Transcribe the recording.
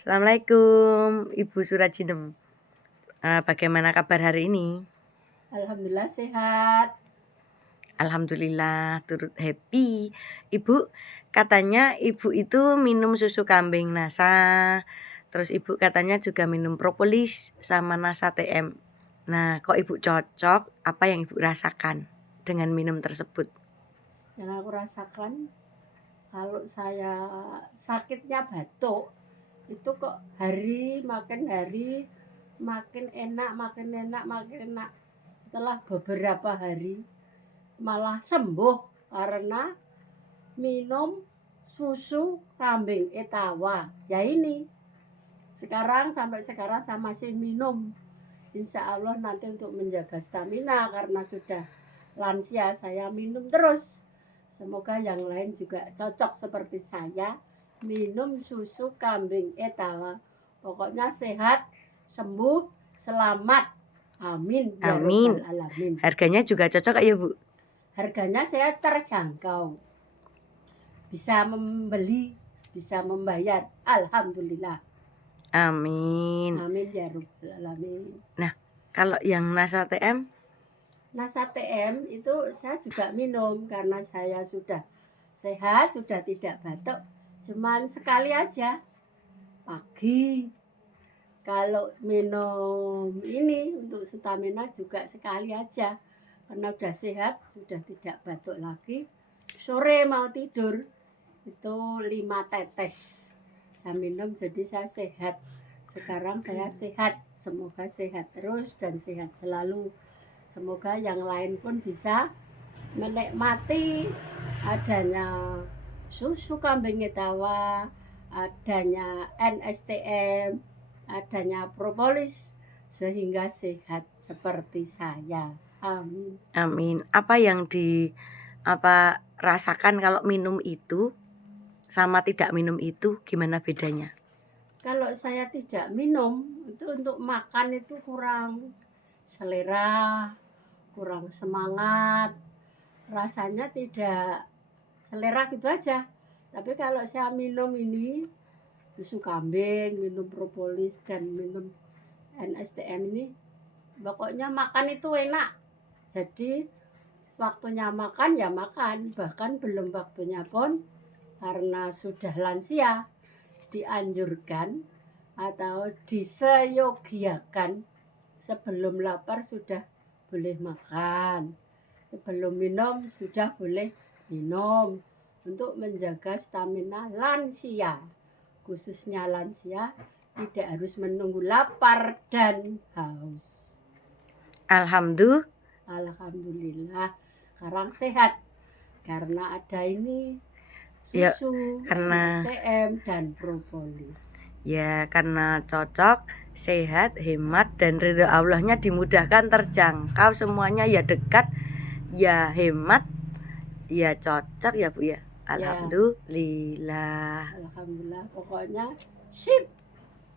Assalamualaikum Ibu Surajinem. Bagaimana kabar hari ini? Alhamdulillah sehat. Alhamdulillah turut happy. Ibu, katanya Ibu itu minum susu kambing Nasa. Terus Ibu katanya juga minum propolis sama Nasa TM. Nah, kok Ibu cocok? Apa yang Ibu rasakan dengan minum tersebut? Yang aku rasakan kalau saya sakitnya batuk itu kok hari makin enak. Setelah beberapa hari malah sembuh karena minum susu kambing Etawa. Ya ini sampai sekarang saya masih minum. Insya Allah nanti untuk menjaga stamina karena sudah lansia saya minum terus. Semoga yang lain juga cocok seperti saya minum susu kambing Etawa. Pokoknya sehat, sembuh, selamat. Amin. Ya Amin. Rabbal Alamin. Harganya juga cocok ya Bu? Harganya saya terjangkau. Bisa membeli, bisa membayar. Alhamdulillah. Amin. Amin ya Rabbal Alamin. Nah, kalau yang Nasa TM? Nasa TM itu saya juga minum karena saya sudah sehat, sudah tidak batuk. Cuman sekali aja pagi. Kalau minum ini untuk stamina juga sekali aja. Karena sudah sehat, sudah tidak batuk lagi. Sore mau tidur itu 5 tetes. Saya minum jadi saya sehat. Sekarang saya sehat. Semoga sehat terus dan sehat selalu. Semoga yang lain pun bisa menikmati adanya susu kambing Etawa, adanya NSTM, adanya propolis sehingga sehat seperti saya. Amin. Amin. Apa yang rasakan kalau minum itu sama tidak minum itu gimana bedanya? Kalau saya tidak minum itu untuk makan itu kurang selera, kurang semangat, rasanya tidak selera gitu aja. Tapi kalau saya minum ini susu kambing, minum propolis dan minum NSTM ini, pokoknya makan itu enak. Jadi waktunya makan ya makan, bahkan belum waktunya pun karena sudah lansia dianjurkan atau diseyogiakan sebelum lapar sudah boleh makan, sebelum minum sudah boleh minum untuk menjaga stamina lansia. Khususnya lansia tidak harus menunggu lapar dan haus. Alhamdulillah sekarang sehat karena ada ini susu, karena NSTM dan propolis. Ya, karena cocok, sehat, hemat, dan ridho Allahnya dimudahkan, terjangkau, semuanya ya dekat, ya hemat, ya cocok ya Bu ya. Alhamdulillah. Alhamdulillah pokoknya sip.